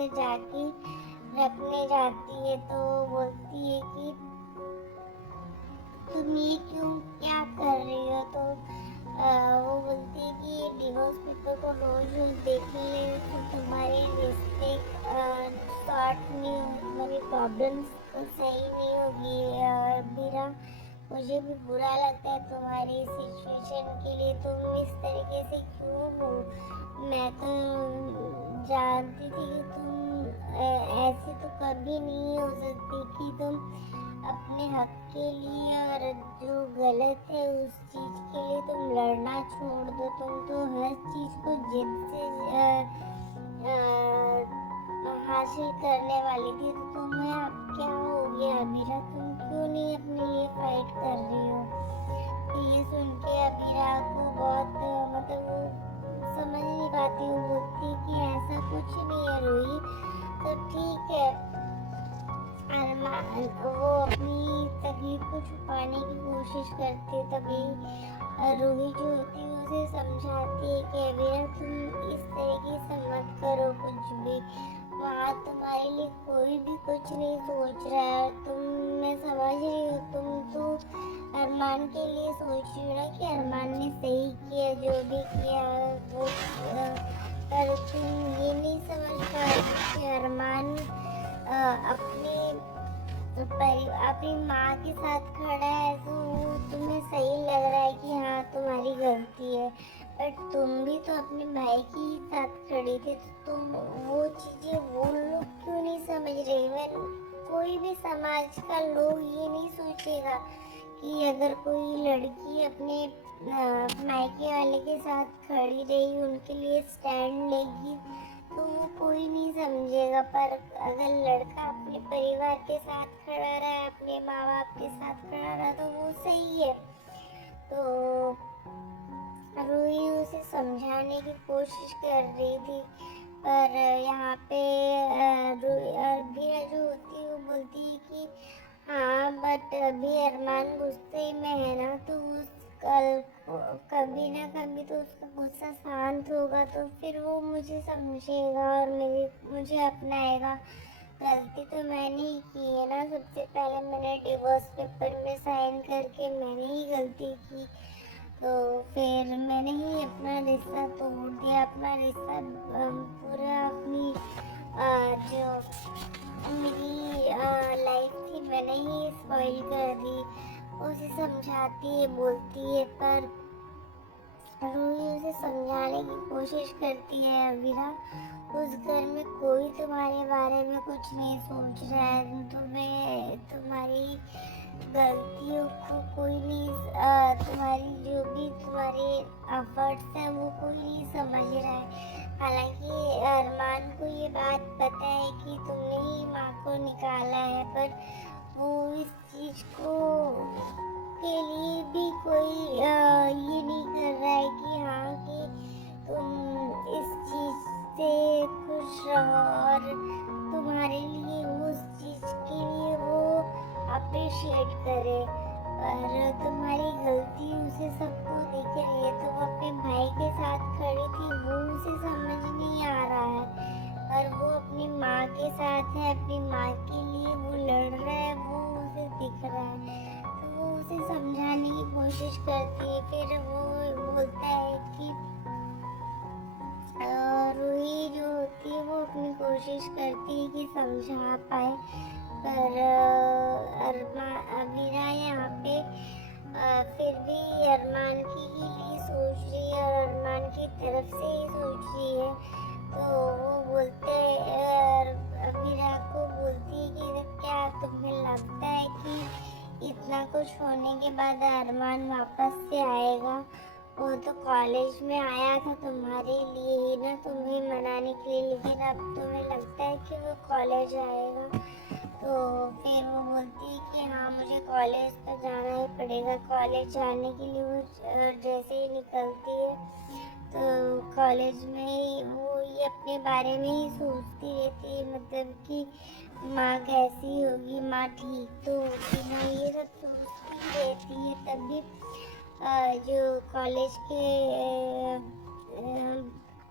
से जाके रखने जाती है तो बोलती है कि तुम ये क्या कर रही हो। तो वो बोलती है कि डिवोर्स पेपर को रोज रोज देखने तो तुम्हारे रिश्ते सॉर्ट नहीं हो, तुम्हारी प्रॉब्लम्स सही नहीं होगी। मेरा मुझे भी बुरा लगता है तुम्हारी सिचुएशन के लिए, तुम इस तरीके से क्यों हो। मैं तो जानती थी कि तुम ऐसी तो कभी नहीं हो सकती कि तुम अपने हक के लिए और जो गलत है उस चीज के लिए तुम लड़ना छोड़ दो। तुम तो हर चीज को जिद से हासिल करने वाली थी, तो तुम्हें अब क्या हो गया अबीरा, तुम क्यों नहीं अपने लिए फाइट कर रही हो। तो ये सुन के अबीरा को बहुत मतलब वो समझ नहीं पाती, वो बोलती कि ऐसा कुछ नहीं है रूही, तो ठीक है। अरमान वो अपनी तकलीफ को छुपाने की कोशिश करती, तभी रूही जो होती है उसे समझाती है कि अबीरा तुम इस तरीके से मत करो कुछ भी, वहाँ तुम्हारे लिए कोई भी कुछ नहीं सोच रहा है। तुम मैं समझ रही हूँ, तुम तो अरमान के लिए सोच रही हो ना कि अरमान ने सही किया जो भी किया वो, पर तुम ये नहीं समझ पा रही कि अरमान अपनी माँ के साथ खड़ा है, तो तुम्हें सही लग रहा है कि हाँ तुम्हारी गलती है, बट तुम भी तो अपने भाई के ही साथ खड़ी थी, तो तुम वो चीजें वो लोग क्यों नहीं समझ रहे। मैं कोई भी समाज का लोग ये नहीं सोचेगा कि अगर कोई लड़की अपने मायके वाले के साथ खड़ी रही, उनके लिए स्टैंड लेगी, तो वो कोई नहीं समझेगा। पर अगर लड़का अपने परिवार के साथ खड़ा रहा, अपने माँ बाप के साथ खड़ा रहा, तो वो सही है। तो रूही उसे समझाने की कोशिश कर रही थी, पर यहाँ पे अरबिया जो होती है वो बोलती है कि हाँ बट अभी अरमान गुस्से में है ना, तो उस कल कभी ना कभी तो उसका गुस्सा शांत होगा, तो फिर वो मुझे समझेगा और मुझे अपनाएगा। गलती तो मैंने ही की है ना, सबसे पहले मैंने डिवोर्स पेपर में साइन करके मैंने ही गलती की, तो फिर मैंने ही अपना रिश्ता तोड़ दिया, अपना रिश्ता पूरा अपनी जो मेरी लाइफ थी मैंने ही स्पॉइल कर दी। उसे समझाती है, बोलती है, पर रूही उसे समझाने की कोशिश करती है अबीरा उस घर में कोई तुम्हारे बारे में कुछ नहीं सोच रहा है, तुम्हें तुम्हारी गलतियों को कोई नहीं तुम्हारी जो भी तुम्हारे एफर्ट्स हैं वो कोई नहीं समझ रहा है। हालांकि अरमान को ये बात पता है कि तुमने ही माँ को निकाला है, पर वो इस चीज को के लिए भी कोई ये नहीं कर रहा है कि हाँ कि तुम इस चीज से खुश रहो और तुम्हारे लिए उस चीज के लिए वो अप्रिशिएट करे। पर तुम्हारी गलती उसे सबको दिख रही है, तो वो अपने भाई के साथ खड़ी थी, वो उसे समझ नहीं आ रहा है, पर वो अपनी माँ के साथ है, अपनी माँ के लिए वो लड़ रहा है, वो उसे दिख रहा है, तो वो उसे समझाने की कोशिश करती है। फिर वो बोलता है कि रूही जो होती है वो अपनी कोशिश करती है कि समझा पाए, पर अबीरा यहाँ पे फिर भी अरमान की ही लिए सोच रही है और अरमान की तरफ से ही सोच रही है। तो वो बोलते अबीरा को बोलती है कि क्या तुम्हें लगता है कि इतना कुछ होने के बाद अरमान वापस से आएगा। वो तो कॉलेज में आया था तुम्हारे लिए ही ना, तुम्हें मनाने के लिए, लेकिन अब तुम्हें लगता है कि वो कॉलेज आएगा। तो फिर वो बोलती है कि हाँ मुझे कॉलेज तो जाना ही पड़ेगा। कॉलेज जाने के लिए वो जैसे ही निकलती है तो कॉलेज में ही वो ये अपने बारे में ही सोचती रहती है, मतलब कि माँ कैसी होगी, माँ ठीक तो होगी ना, ये सब सोचती रहती है। तभी जो कॉलेज के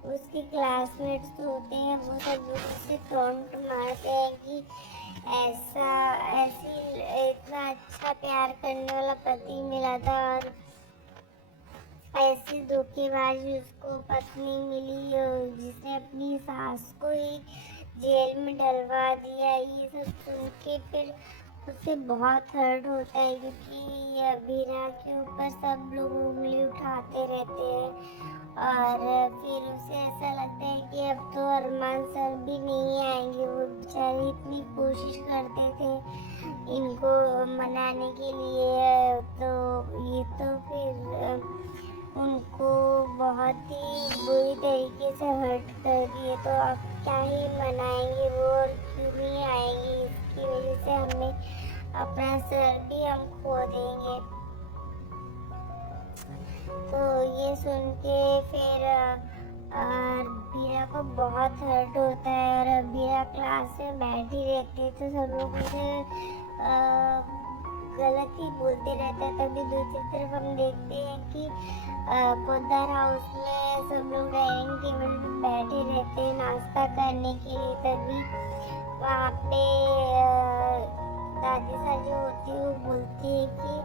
उसके क्लासमेट्स होते हैं वो सब उससे टॉन्ट मारते हैं कि ऐसा ऐसी इतना अच्छा प्यार करने वाला पति मिला था और ऐसी धोखेबाज उसको पत्नी मिली जिसने अपनी सास को ही जेल में डलवा दिया। ये सब सुन के फिर उसे बहुत हर्ट होता है क्योंकि अभीरा के ऊपर सब लोग उंगली उठाते रहते हैं और फिर उसे ऐसा लगता है कि अब तो अरमान सर भी नहीं आएंगे। वो बेचारे इतनी कोशिश करते थे इनको मनाने के लिए, तो ये तो फिर उनको बहुत ही बुरी तरीके से हर्ट कर दिए। तो अब क्या ही मनाएंगे वो और क्यों नहीं आएंगे, इसकी वजह से हमें अपना सर भी हम खो देंगे। तो ये सुन के फिर बीरा को बहुत हर्ट होता है और बीरा क्लास में बैठी रहती है तो सब लोग उसे गलत ही बोलते रहते हैं। तभी दूसरी तरफ हम देखते हैं कि पोद्दार हाउस में सब लोग डाइनिंग टेबल पे बैठे रहते हैं नाश्ता करने के लिए। तभी वहाँ पे दादी सा जो होती है वो बोलती है कि